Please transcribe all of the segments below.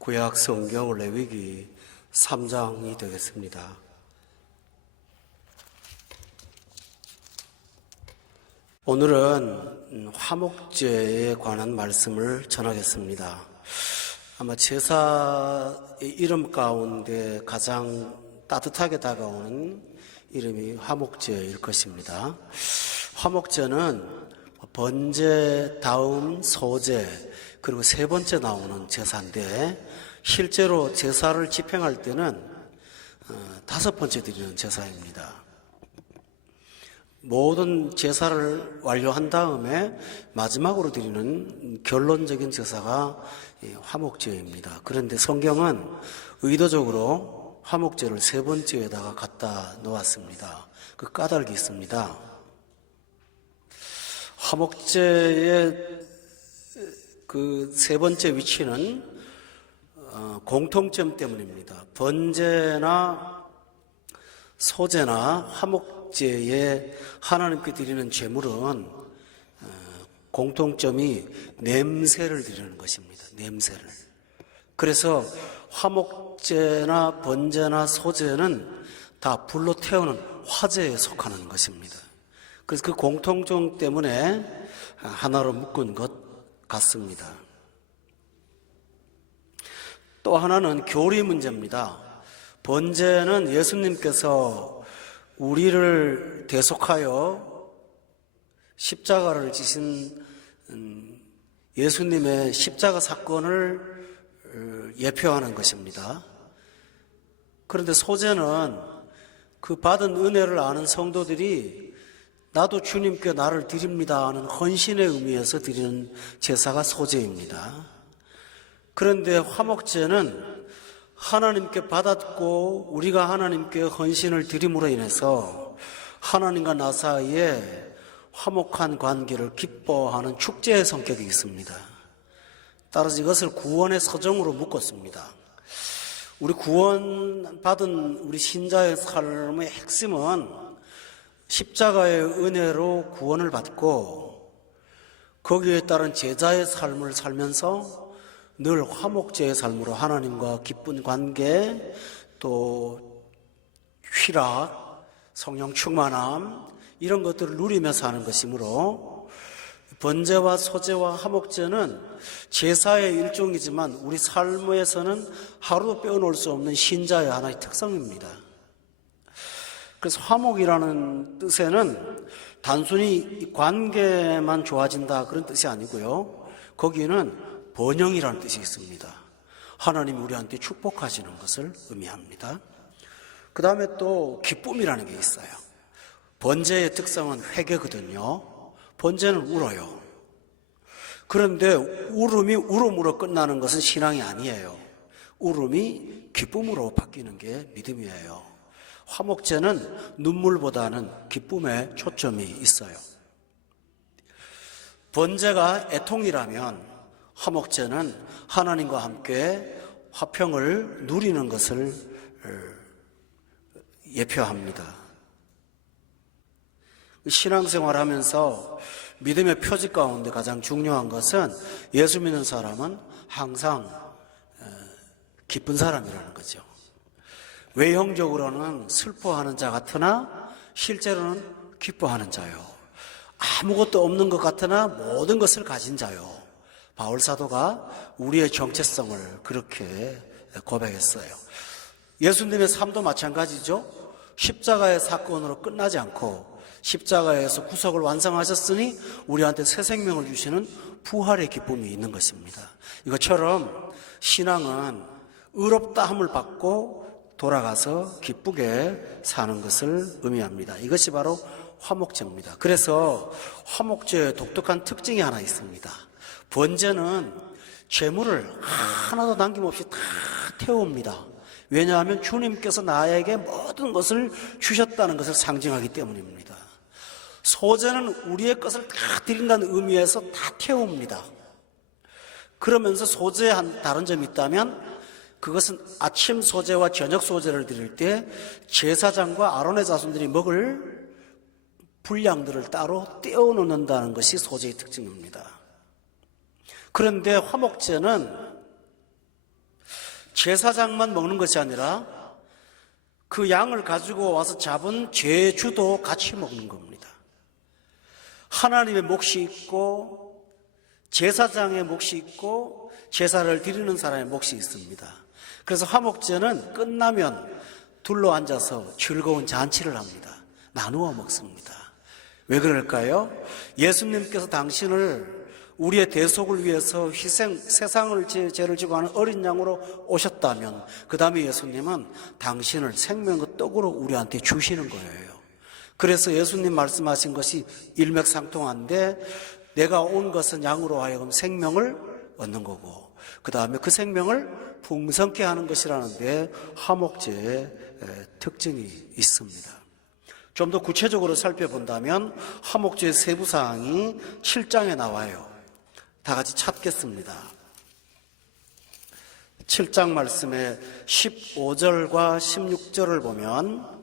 구약 성경 레위기 3장이 되겠습니다. 오늘은 화목제에 관한 말씀을 전하겠습니다. 아마 제사의 이름 가운데 가장 따뜻하게 다가오는 이름이 화목제일 것입니다. 화목제는 번제, 다음 소제, 그리고 세 번째 나오는 제사인데 실제로 제사를 집행할 때는 다섯 번째 드리는 제사입니다. 모든 제사를 완료한 다음에 마지막으로 드리는 결론적인 제사가 화목제입니다. 그런데 성경은 의도적으로 화목제를 세 번째에다가 갖다 놓았습니다. 그 까닭이 있습니다. 화목제의 그 세 번째 위치는 공통점 때문입니다. 번제나 소제나 화목제에 하나님께 드리는 제물은 공통점이 냄새를 드리는 것입니다. 냄새를. 그래서 화목제나 번제나 소제는 다 불로 태우는 화제에 속하는 것입니다. 그래서 그 공통점 때문에 하나로 묶은 것 같습니다. 또 하나는 교리 문제입니다. 번제는 예수님께서 우리를 대속하여 십자가를 지신 예수님의 십자가 사건을 예표하는 것입니다. 그런데 소제는 그 받은 은혜를 아는 성도들이 나도 주님께 나를 드립니다 하는 헌신의 의미에서 드리는 제사가 소제입니다. 그런데 화목제는 하나님께 받았고 우리가 하나님께 헌신을 드림으로 인해서 하나님과 나 사이에 화목한 관계를 기뻐하는 축제의 성격이 있습니다. 따라서 이것을 구원의 서정으로 묶었습니다. 우리 구원받은 우리 신자의 삶의 핵심은 십자가의 은혜로 구원을 받고 거기에 따른 제자의 삶을 살면서 늘 화목제의 삶으로 하나님과 기쁜 관계, 또 희락, 성령 충만함 이런 것들을 누리며 사는 것이므로 번제와 소제와 화목제는 제사의 일종이지만 우리 삶에서는 하루도 빼어놓을 수 없는 신자의 하나의 특성입니다. 그래서 화목이라는 뜻에는 단순히 관계만 좋아진다 그런 뜻이 아니고요. 거기는 번영이라는 뜻이 있습니다. 하나님이 우리한테 축복하시는 것을 의미합니다. 그 다음에 또 기쁨이라는 게 있어요. 번제의 특성은 회개거든요. 번제는 울어요. 그런데 울음이 울음으로 끝나는 것은 신앙이 아니에요. 울음이 기쁨으로 바뀌는 게 믿음이에요. 화목제는 눈물보다는 기쁨에 초점이 있어요. 번제가 애통이라면 화목제는 하나님과 함께 화평을 누리는 것을 예표합니다. 신앙생활하면서 믿음의 표지 가운데 가장 중요한 것은 예수 믿는 사람은 항상 기쁜 사람이라는 거죠. 외형적으로는 슬퍼하는 자 같으나 실제로는 기뻐하는 자요. 아무것도 없는 것 같으나 모든 것을 가진 자요. 바울 사도가 우리의 정체성을 그렇게 고백했어요. 예수님의 삶도 마찬가지죠. 십자가의 사건으로 끝나지 않고 십자가에서 구속을 완성하셨으니 우리한테 새 생명을 주시는 부활의 기쁨이 있는 것입니다. 이것처럼 신앙은 의롭다함을 받고 돌아가서 기쁘게 사는 것을 의미합니다. 이것이 바로 화목제입니다. 그래서 화목제의 독특한 특징이 하나 있습니다. 번제는 재물을 하나도 남김없이 다 태웁니다. 왜냐하면 주님께서 나에게 모든 것을 주셨다는 것을 상징하기 때문입니다. 소제는 우리의 것을 다 드린다는 의미에서 다 태웁니다. 그러면서 소제의 한 다른 점이 있다면 그것은 아침 소제와 저녁 소제를 드릴 때 제사장과 아론의 자손들이 먹을 분량들을 따로 떼어 놓는다는 것이 소제의 특징입니다. 그런데 화목제는 제사장만 먹는 것이 아니라 그 양을 가지고 와서 잡은 제주도 같이 먹는 겁니다. 하나님의 몫이 있고 제사장의 몫이 있고 제사를 드리는 사람의 몫이 있습니다. 그래서 화목제는 끝나면 둘러 앉아서 즐거운 잔치를 합니다. 나누어 먹습니다. 왜 그럴까요? 예수님께서 당신을 우리의 대속을 위해서 희생, 세상을 죄를 지고 하는 어린 양으로 오셨다면 그 다음에 예수님은 당신을 생명의 떡으로 우리한테 주시는 거예요. 그래서 예수님 말씀하신 것이 일맥상통한데 내가 온 것은 양으로 하여금 생명을 얻는 거고 그 다음에 그 생명을 풍성케 하는 것이라는 데 화목제의 특징이 있습니다. 좀 더 구체적으로 살펴본다면 화목제의 세부 사항이 7장에 나와요. 다 같이 찾겠습니다. 7장 말씀에 15절과 16절을 보면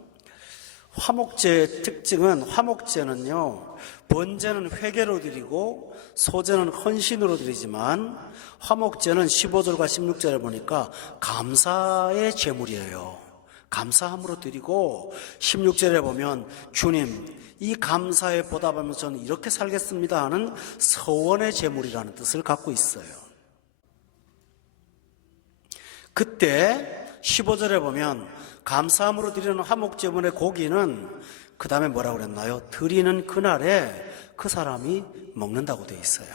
화목제의 특징은 화목제는요 번제는 회개로 드리고 소제는 헌신으로 드리지만 화목제는 15절과 16절에 보니까 감사의 제물이에요. 감사함으로 드리고 16절에 보면 주님 이 감사에 보답하면서 저는 이렇게 살겠습니다 하는 서원의 제물이라는 뜻을 갖고 있어요. 그때 15절에 보면 감사함으로 드리는 화목제물의 고기는 그 다음에 뭐라고 그랬나요? 드리는 그날에 그 사람이 먹는다고 되어 있어요.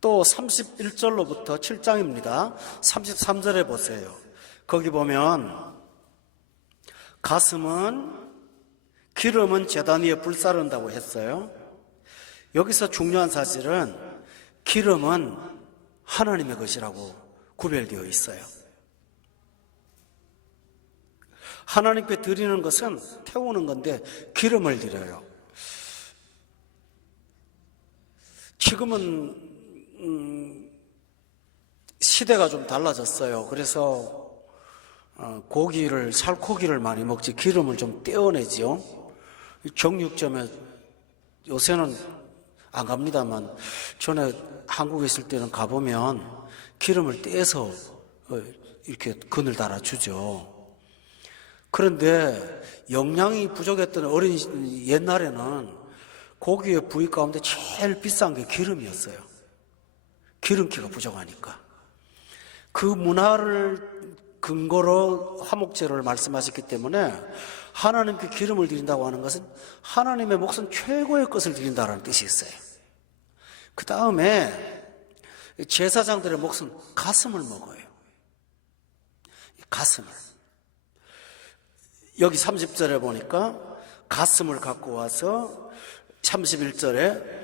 또 31절로부터 7장입니다. 33절에 보세요. 거기 보면 가슴은 기름은 제단 위에 불사른다고 했어요. 여기서 중요한 사실은 기름은 하나님의 것이라고 구별되어 있어요. 하나님께 드리는 것은 태우는 건데 기름을 드려요. 지금은 시대가 좀 달라졌어요. 그래서 고기를 살코기를 많이 먹지 기름을 좀 떼어내죠. 정육점에 요새는 안 갑니다만 전에 한국에 있을 때는 가보면 기름을 떼서 이렇게 그늘 달아주죠. 그런데 영양이 부족했던 어린 옛날에는 고기의 부위 가운데 제일 비싼 게 기름이었어요. 기름기가 부족하니까. 그 문화를 근거로 화목제를 말씀하셨기 때문에 하나님께 기름을 드린다고 하는 것은 하나님의 몫은 최고의 것을 드린다는 뜻이 있어요. 그 다음에 제사장들의 몫은 가슴을 먹어요. 가슴을. 여기 30절에 보니까 가슴을 갖고 와서 31절에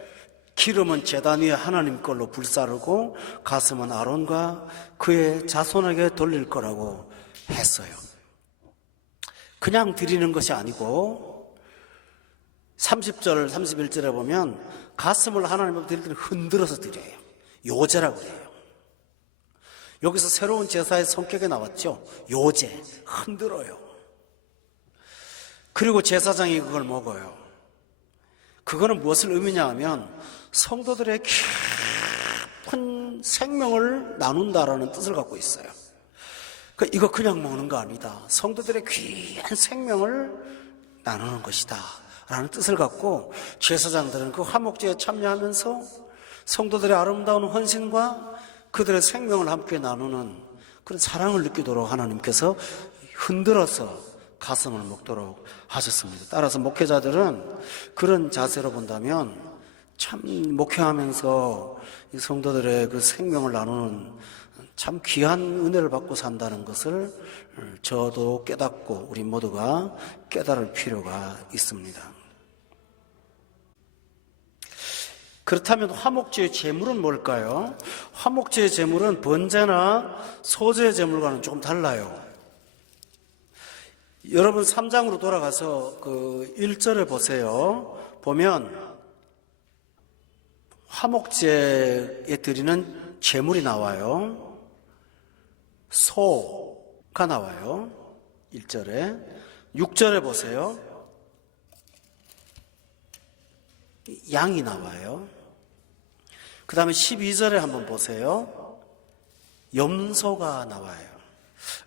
기름은 제단 위에 하나님 걸로 불사르고 가슴은 아론과 그의 자손에게 돌릴 거라고 했어요. 그냥 드리는 것이 아니고 30절, 31절에 보면 가슴을 하나님께 드릴 때는 흔들어서 드려요. 요제라고 해요. 여기서 새로운 제사의 성격이 나왔죠. 요제, 흔들어요. 그리고 제사장이 그걸 먹어요. 그거는 무엇을 의미냐 하면 성도들의 깊은 생명을 나눈다라는 뜻을 갖고 있어요. 이거 그냥 먹는 거 아니다. 성도들의 귀한 생명을 나누는 것이다 라는 뜻을 갖고 제사장들은 그 화목제에 참여하면서 성도들의 아름다운 헌신과 그들의 생명을 함께 나누는 그런 사랑을 느끼도록 하나님께서 흔들어서 가슴을 먹도록 하셨습니다. 따라서 목회자들은 그런 자세로 본다면 참 목회하면서 이 성도들의 그 생명을 나누는 참 귀한 은혜를 받고 산다는 것을 저도 깨닫고 우리 모두가 깨달을 필요가 있습니다. 그렇다면 화목제의 제물은 뭘까요? 화목제의 제물은 번제나 소제의 제물과는 조금 달라요. 여러분 3장으로 돌아가서 그 1절에 보세요. 보면 화목제에 드리는 제물이 나와요. 소가 나와요. 1절에. 6절에 보세요. 양이 나와요. 그 다음에 12절에 한번 보세요. 염소가 나와요.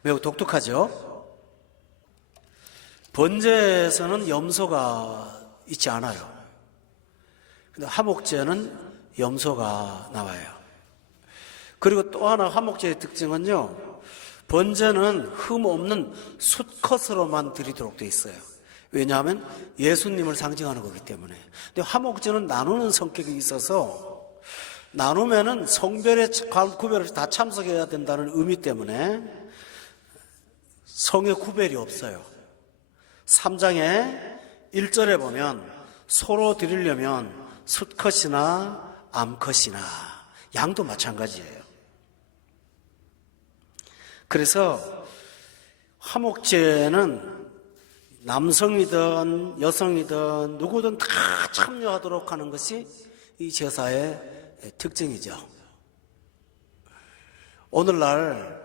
매우 독특하죠? 번제에서는 염소가 있지 않아요. 근데 화목제는 염소가 나와요. 그리고 또 하나 화목제의 특징은요, 번제는 흠 없는 숫컷으로만 드리도록 되어 있어요. 왜냐하면 예수님을 상징하는 거기 때문에. 근데 화목제는 나누는 성격이 있어서 나누면은 성별의 구별을 다 참석해야 된다는 의미 때문에 성의 구별이 없어요. 3장에 1절에 보면 소로 드리려면 숫컷이나 암컷이나 양도 마찬가지예요. 그래서 화목제는 남성이든 여성이든 누구든 다 참여하도록 하는 것이 이 제사의 특징이죠. 오늘날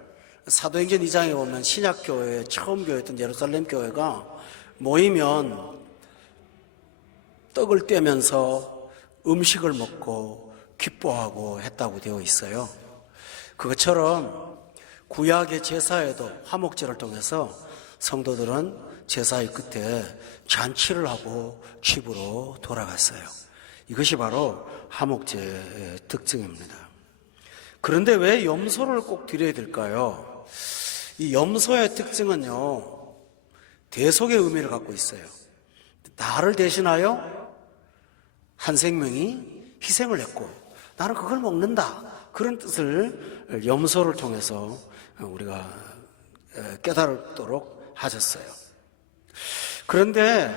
사도행전 2장에 보면 신약교회 처음 교회였던 예루살렘 교회가 모이면 떡을 떼면서 음식을 먹고 기뻐하고 했다고 되어 있어요. 그것처럼 구약의 제사에도 화목제를 통해서 성도들은 제사의 끝에 잔치를 하고 집으로 돌아갔어요. 이것이 바로 화목제의 특징입니다. 그런데 왜 염소를 꼭 드려야 될까요? 이 염소의 특징은요, 대속의 의미를 갖고 있어요. 나를 대신하여 한 생명이 희생을 했고 나는 그걸 먹는다, 그런 뜻을 염소를 통해서 우리가 깨달도록 하셨어요. 그런데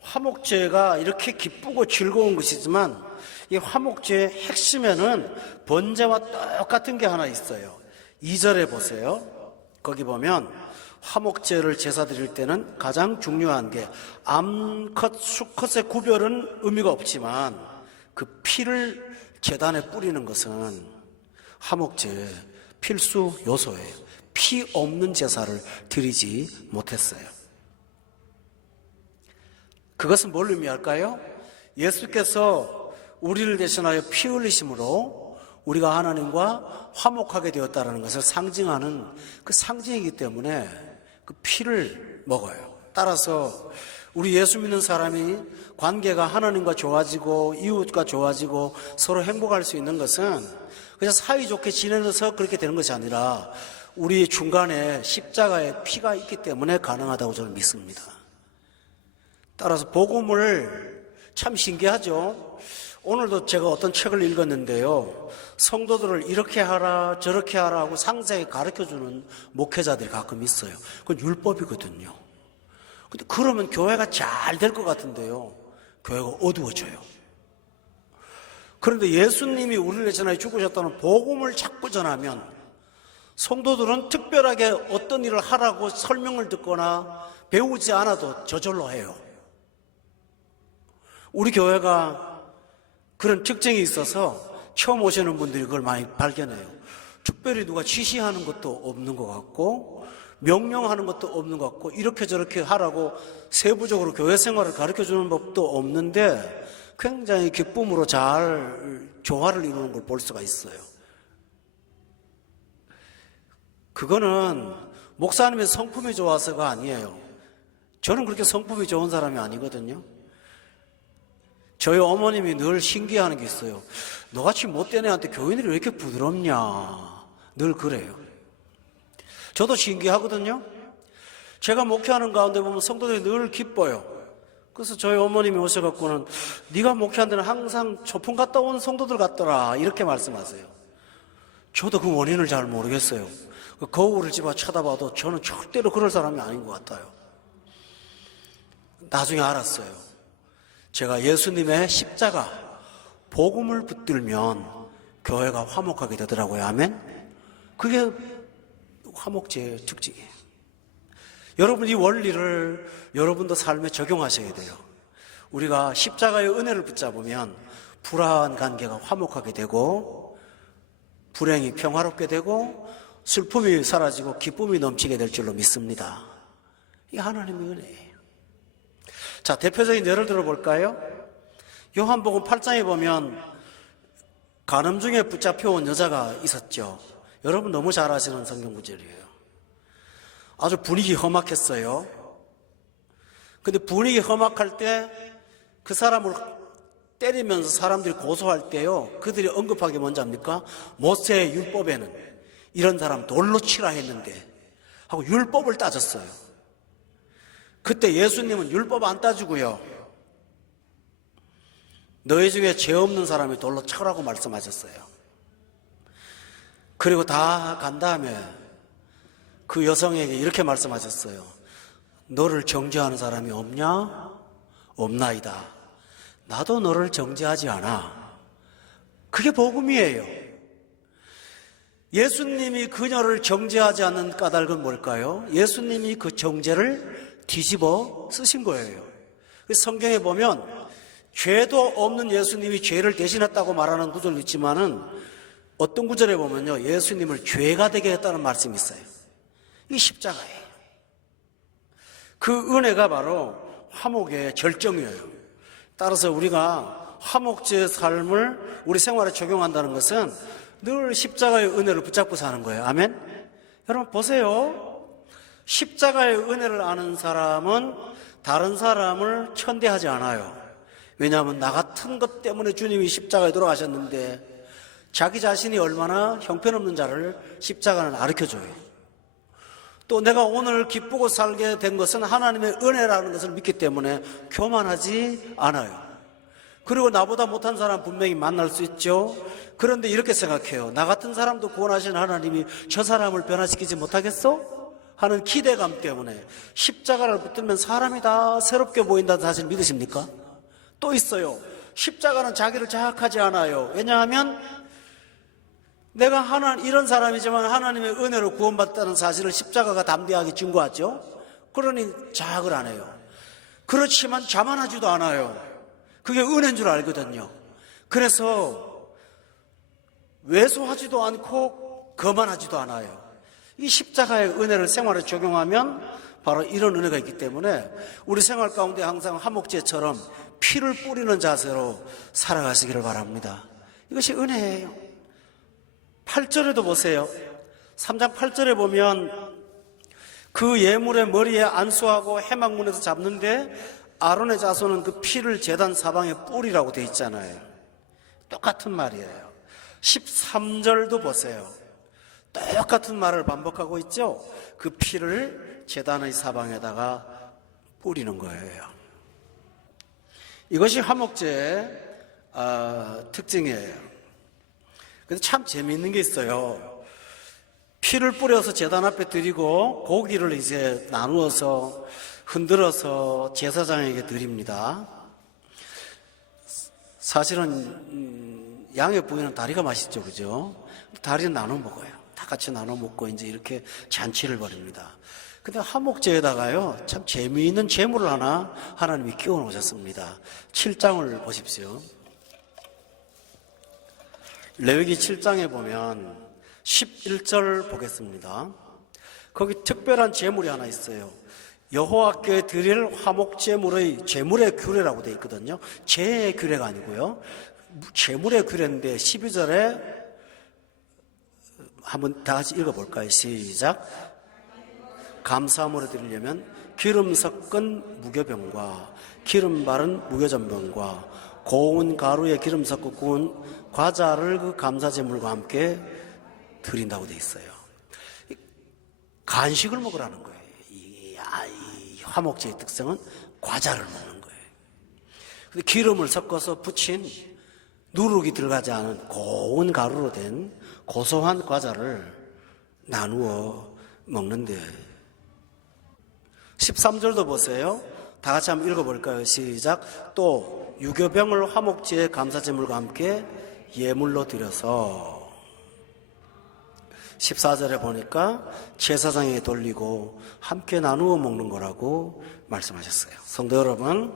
화목제가 이렇게 기쁘고 즐거운 것이지만 이 화목제의 핵심에는 번제와 똑같은 게 하나 있어요. 2절에 보세요. 거기 보면 화목제를 제사 드릴 때는 가장 중요한 게 암컷, 수컷의 구별은 의미가 없지만 그 피를 제단에 뿌리는 것은 화목제의 필수 요소예요. 피 없는 제사를 드리지 못했어요. 그것은 뭘 의미할까요? 예수께서 우리를 대신하여 피 흘리심으로 우리가 하나님과 화목하게 되었다는 것을 상징하는 그 상징이기 때문에 그 피를 먹어요. 따라서 우리 예수 믿는 사람이 관계가 하나님과 좋아지고 이웃과 좋아지고 서로 행복할 수 있는 것은 그냥 사이좋게 지내서 그렇게 되는 것이 아니라 우리 중간에 십자가의 피가 있기 때문에 가능하다고 저는 믿습니다. 따라서 복음을 참 신기하죠. 오늘도 제가 어떤 책을 읽었는데요, 성도들을 이렇게 하라 저렇게 하라 하고 상세히 가르쳐주는 목회자들이 가끔 있어요. 그건 율법이거든요. 근데 그러면 교회가 잘 될 것 같은데요, 교회가 어두워져요. 그런데 예수님이 우리를 대신하여 죽으셨다는 복음을 자꾸 전하면 성도들은 특별하게 어떤 일을 하라고 설명을 듣거나 배우지 않아도 저절로 해요. 우리 교회가 그런 특징이 있어서 처음 오시는 분들이 그걸 많이 발견해요. 특별히 누가 지시하는 것도 없는 것 같고 명령하는 것도 없는 것 같고 이렇게 저렇게 하라고 세부적으로 교회 생활을 가르쳐주는 법도 없는데 굉장히 기쁨으로 잘 조화를 이루는 걸 볼 수가 있어요. 그거는 목사님의 성품이 좋아서가 아니에요. 저는 그렇게 성품이 좋은 사람이 아니거든요. 저희 어머님이 늘 신기해하는 게 있어요. 너같이 못된 애한테 교인들이 왜 이렇게 부드럽냐, 늘 그래요. 저도 신기하거든요. 제가 목회하는 가운데 보면 성도들이 늘 기뻐요. 그래서 저희 어머님이 오셔갖고는 네가 목회한 데는 항상 초풍 갔다 온 성도들 같더라, 이렇게 말씀하세요. 저도 그 원인을 잘 모르겠어요. 그 거울을 집어 쳐다봐도 저는 절대로 그럴 사람이 아닌 것 같아요. 나중에 알았어요. 제가 예수님의 십자가 복음을 붙들면 교회가 화목하게 되더라고요. 아멘. 그게 화목제의 특징이에요. 여러분, 이 원리를 여러분도 삶에 적용하셔야 돼요. 우리가 십자가의 은혜를 붙잡으면 불화한 관계가 화목하게 되고 불행이 평화롭게 되고 슬픔이 사라지고 기쁨이 넘치게 될 줄로 믿습니다. 이게 하나님의 은혜예요. 자, 대표적인 예를 들어볼까요? 요한복음 8장에 보면 간음 중에 붙잡혀온 여자가 있었죠. 여러분 너무 잘 아시는 성경 구절이에요. 아주 분위기 험악했어요. 근데 분위기 험악할 때 그 사람을 때리면서 사람들이 고소할 때요, 그들이 언급하기 뭔지 압니까? 모세의 율법에는 이런 사람 돌로 치라 했는데 하고 율법을 따졌어요. 그때 예수님은 율법 안 따지고요, 너희 중에 죄 없는 사람이 돌로 쳐라고 말씀하셨어요. 그리고 다 간 다음에 그 여성에게 이렇게 말씀하셨어요. 너를 정죄하는 사람이 없냐? 없나이다. 나도 너를 정죄하지 않아. 그게 복음이에요. 예수님이 그녀를 정죄하지 않는 까닭은 뭘까요? 예수님이 그 정죄를 뒤집어 쓰신 거예요. 성경에 보면 죄도 없는 예수님이 죄를 대신했다고 말하는 구절도 있지만은 어떤 구절에 보면요, 예수님을 죄가 되게 했다는 말씀이 있어요. 이 십자가예요. 그 은혜가 바로 화목의 절정이에요. 따라서 우리가 화목제의 삶을 우리 생활에 적용한다는 것은 늘 십자가의 은혜를 붙잡고 사는 거예요. 아멘? 여러분 보세요. 십자가의 은혜를 아는 사람은 다른 사람을 천대하지 않아요. 왜냐하면 나 같은 것 때문에 주님이 십자가에 돌아가셨는데 자기 자신이 얼마나 형편없는 자를 십자가는 가르쳐줘요. 또 내가 오늘 기쁘고 살게 된 것은 하나님의 은혜라는 것을 믿기 때문에 교만하지 않아요. 그리고 나보다 못한 사람 분명히 만날 수 있죠. 그런데 이렇게 생각해요. 나 같은 사람도 구원하신 하나님이 저 사람을 변화시키지 못하겠어? 하는 기대감 때문에 십자가를 붙들면 사람이 다 새롭게 보인다는 사실 믿으십니까? 또 있어요. 십자가는 자기를 자학하지 않아요. 왜냐하면 내가 이런 사람이지만 하나님의 은혜로 구원받았다는 사실을 십자가가 담대하게 증거하죠. 그러니 자학을 안 해요. 그렇지만 자만하지도 않아요. 그게 은혜인 줄 알거든요. 그래서 왜소하지도 않고 거만하지도 않아요. 이 십자가의 은혜를 생활에 적용하면 바로 이런 은혜가 있기 때문에 우리 생활 가운데 항상 화목제처럼 피를 뿌리는 자세로 살아가시기를 바랍니다. 이것이 은혜예요. 8절에도 보세요. 3장 8절에 보면 그 예물의 머리에 안수하고 해막문에서 잡는데 아론의 자손은 그 피를 제단 사방에 뿌리라고 되어 있잖아요. 똑같은 말이에요. 13절도 보세요. 똑같은 말을 반복하고 있죠. 그 피를 제단의 사방에다가 뿌리는 거예요. 이것이 화목제의 특징이에요. 근데 참 재미있는 게 있어요. 피를 뿌려서 제단 앞에 드리고 고기를 이제 나누어서 흔들어서 제사장에게 드립니다. 사실은 양의 부위는 다리가 맛있죠, 그죠? 다리는 나눠 먹어요. 다 같이 나눠 먹고 이제 이렇게 잔치를 벌입니다. 근데 화목제에다가요, 참 재미있는 제물을 하나 하나님이 끼워 놓으셨습니다. 7장을 보십시오. 레위기 7장에 보면 11절 보겠습니다. 거기 특별한 제물이 하나 있어요. 여호와께 드릴 화목제물의 제물의 규례라고 되어 있거든요. 제의 규례가 아니고요, 제물의 규례인데 12절에 한번 다 같이 읽어볼까요? 시작. 감사함으로 드리려면 기름 섞은 무교병과 기름 바른 무교전병과 고운 가루에 기름 섞고 구운 과자를 그 감사제물과 함께 드린다고 되어 있어요. 간식을 먹으라는 거예요. 이 화목제의 특성은 과자를 먹는 거예요. 근데 기름을 섞어서 부친 누룩이 들어가지 않은 고운 가루로 된 고소한 과자를 나누어 먹는데 13절도 보세요. 다 같이 한번 읽어볼까요? 시작. 또 유교병을 화목제의 감사제물과 함께 예물로 드려서 14절에 보니까 제사장에게 돌리고 함께 나누어 먹는 거라고 말씀하셨어요. 성도 여러분,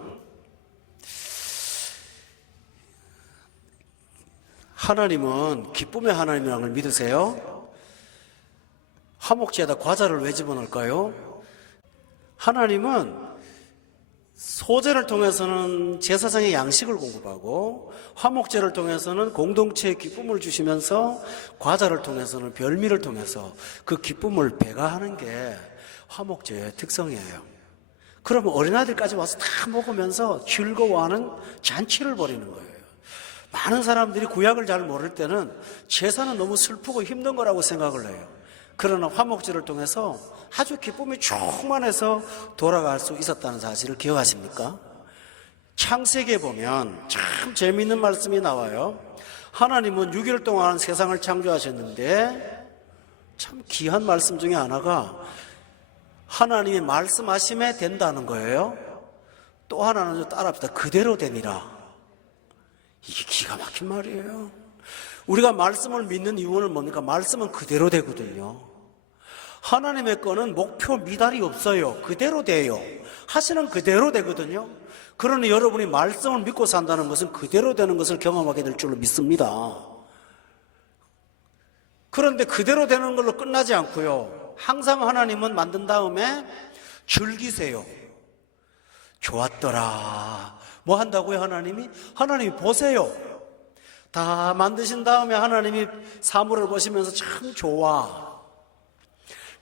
하나님은 기쁨의 하나님이라는 걸 믿으세요? 화목제에다 과자를 왜 집어넣을까요? 하나님은 소제를 통해서는 제사장의 양식을 공급하고 화목제를 통해서는 공동체의 기쁨을 주시면서 과자를 통해서는 별미를 통해서 그 기쁨을 배가하는 게 화목제의 특성이에요. 그러면 어린아이들까지 와서 다 먹으면서 즐거워하는 잔치를 벌이는 거예요. 많은 사람들이 구약을 잘 모를 때는 제사는 너무 슬프고 힘든 거라고 생각을 해요. 그러나 화목제를 통해서 아주 기쁨이 충만해서 돌아갈 수 있었다는 사실을 기억하십니까? 창세기에 보면 참 재미있는 말씀이 나와요. 하나님은 6일 동안 세상을 창조하셨는데 참 귀한 말씀 중에 하나가 하나님이 말씀하심에 된다는 거예요. 또 하나는 따라합시다. 그대로 되니라. 이게 기가 막힌 말이에요. 우리가 말씀을 믿는 이유는 뭡니까? 말씀은 그대로 되거든요. 하나님의 거는 목표 미달이 없어요. 그대로 돼요. 하시는 그대로 되거든요. 그러니 여러분이 말씀을 믿고 산다는 것은 그대로 되는 것을 경험하게 될 줄로 믿습니다. 그런데 그대로 되는 걸로 끝나지 않고요. 항상 하나님은 만든 다음에 즐기세요. 좋았더라. 뭐 한다고요, 하나님이? 하나님이 보세요. 다 만드신 다음에 하나님이 사물을 보시면서 참 좋아.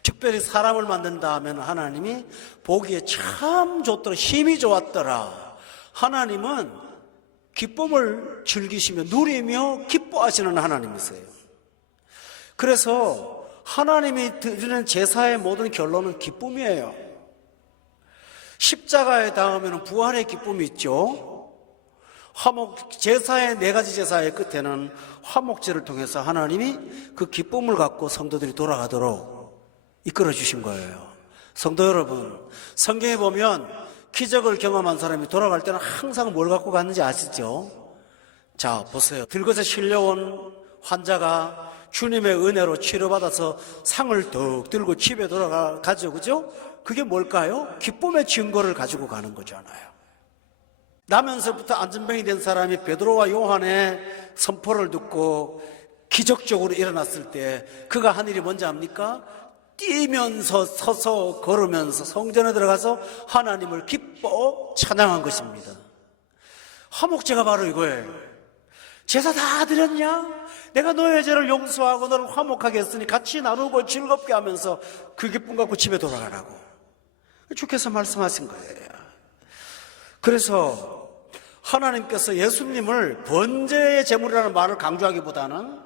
특별히 사람을 만든 다음에는 하나님이 보기에 참 좋더라. 힘이 좋았더라. 하나님은 기쁨을 즐기시며 누리며 기뻐하시는 하나님이세요. 그래서 하나님이 드리는 제사의 모든 결론은 기쁨이에요. 십자가에 닿으면 부활의 기쁨이 있죠. 제사의 4가지 제사의 끝에는 화목제를 통해서 하나님이 그 기쁨을 갖고 성도들이 돌아가도록 이끌어 주신 거예요. 성도 여러분, 성경에 보면 기적을 경험한 사람이 돌아갈 때는 항상 뭘 갖고 갔는지 아시죠? 자, 보세요. 들것에 실려온 환자가 주님의 은혜로 치료받아서 상을 덕 들고 집에 돌아가죠. 그죠? 그게 뭘까요? 기쁨의 증거를 가지고 가는 거잖아요. 나면서부터 안전병이 된 사람이 베드로와 요한의 선포를 듣고 기적적으로 일어났을 때 그가 한 일이 뭔지 압니까? 뛰면서 서서 걸으면서 성전에 들어가서 하나님을 기뻐 찬양한 것입니다. 화목제가 바로 이거예요. 제사 다 드렸냐? 내가 너의 죄를 용서하고 너를 화목하게 했으니 같이 나누고 즐겁게 하면서 그 기쁨 갖고 집에 돌아가라고 주께서 말씀하신 거예요. 그래서 하나님께서 예수님을 번제의 제물이라는 말을 강조하기보다는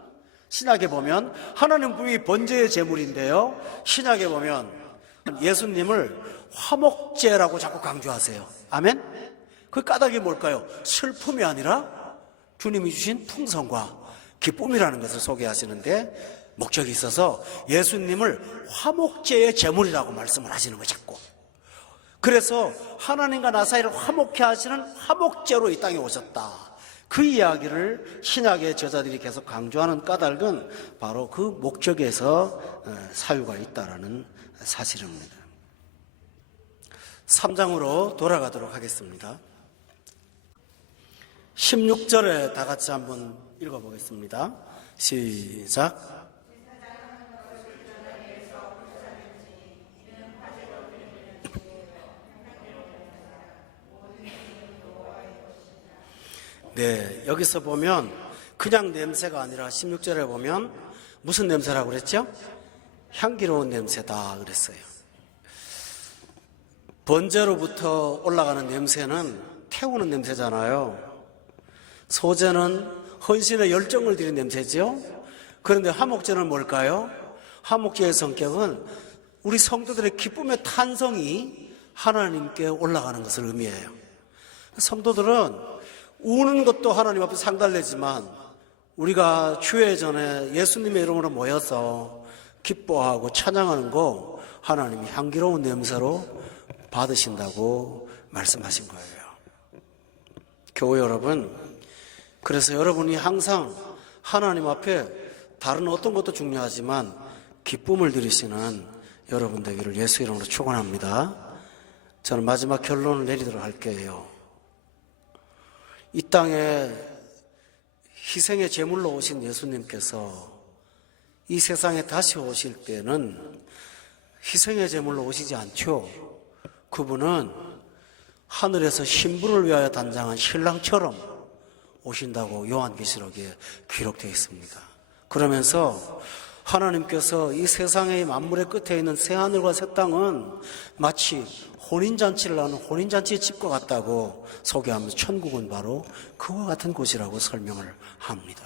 신약에 보면 하나님 분이 번제의 제물인데요, 신약에 보면 예수님을 화목제라고 자꾸 강조하세요. 아멘? 그 까닭이 뭘까요? 슬픔이 아니라 주님이 주신 풍성과 기쁨이라는 것을 소개하시는데 목적이 있어서 예수님을 화목제의 제물이라고 말씀을 하시는 거예요, 자꾸. 그래서 하나님과 나 사이를 화목케 하시는 화목제로 이 땅에 오셨다. 그 이야기를 신약의 저자들이 계속 강조하는 까닭은 바로 그 목적에서 사유가 있다는 사실입니다. 3장으로 돌아가도록 하겠습니다. 16절에 다 같이 한번 읽어보겠습니다. 시작. 네, 여기서 보면 그냥 냄새가 아니라 16절에 보면 무슨 냄새라고 그랬죠? 향기로운 냄새다 그랬어요. 번제로부터 올라가는 냄새는 태우는 냄새잖아요. 소제는 헌신의 열정을 드린 냄새죠. 그런데 화목제는 뭘까요? 화목제의 성격은 우리 성도들의 기쁨의 탄성이 하나님께 올라가는 것을 의미해요. 성도들은 우는 것도 하나님 앞에 상달되지만 우리가 주회 전에 예수님의 이름으로 모여서 기뻐하고 찬양하는 거 하나님이 향기로운 냄새로 받으신다고 말씀하신 거예요. 교회 여러분, 그래서 여러분이 항상 하나님 앞에 다른 어떤 것도 중요하지만 기쁨을 드리시는 여러분 되기를 예수 이름으로 축원합니다. 저는 마지막 결론을 내리도록 할게요. 이 땅에 희생의 제물로 오신 예수님께서 이 세상에 다시 오실 때는 희생의 제물로 오시지 않죠. 그분은 하늘에서 신부를 위하여 단장한 신랑처럼 오신다고 요한계시록에 기록되어 있습니다. 그러면서 하나님께서 이 세상의 만물의 끝에 있는 새하늘과 새 땅은 마치 혼인잔치를 하는 혼인잔치의 집과 같다고 소개하면서 천국은 바로 그와 같은 곳이라고 설명을 합니다.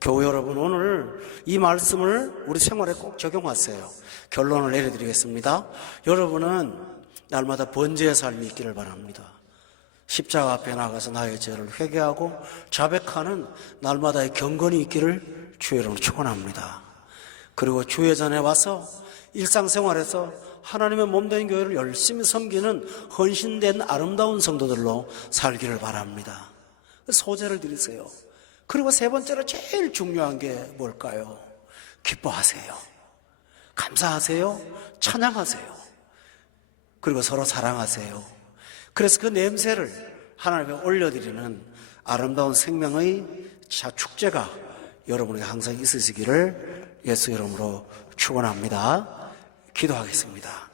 교회 여러분, 오늘 이 말씀을 우리 생활에 꼭 적용하세요. 결론을 내려드리겠습니다. 여러분은 날마다 번제의 삶이 있기를 바랍니다. 십자가 앞에 나가서 나의 죄를 회개하고 자백하는 날마다의 경건이 있기를 주의 이름으로 축원합니다. 그리고 주의 전에 와서 일상생활에서 하나님의 몸된 교회를 열심히 섬기는 헌신된 아름다운 성도들로 살기를 바랍니다. 소제를 드리세요. 그리고 세 번째로 제일 중요한 게 뭘까요? 기뻐하세요. 감사하세요. 찬양하세요. 그리고 서로 사랑하세요. 그래서 그 냄새를 하나님께 올려드리는 아름다운 생명의 축제가 여러분에게 항상 있으시기를 예수 이름으로 축원합니다. 기도하겠습니다.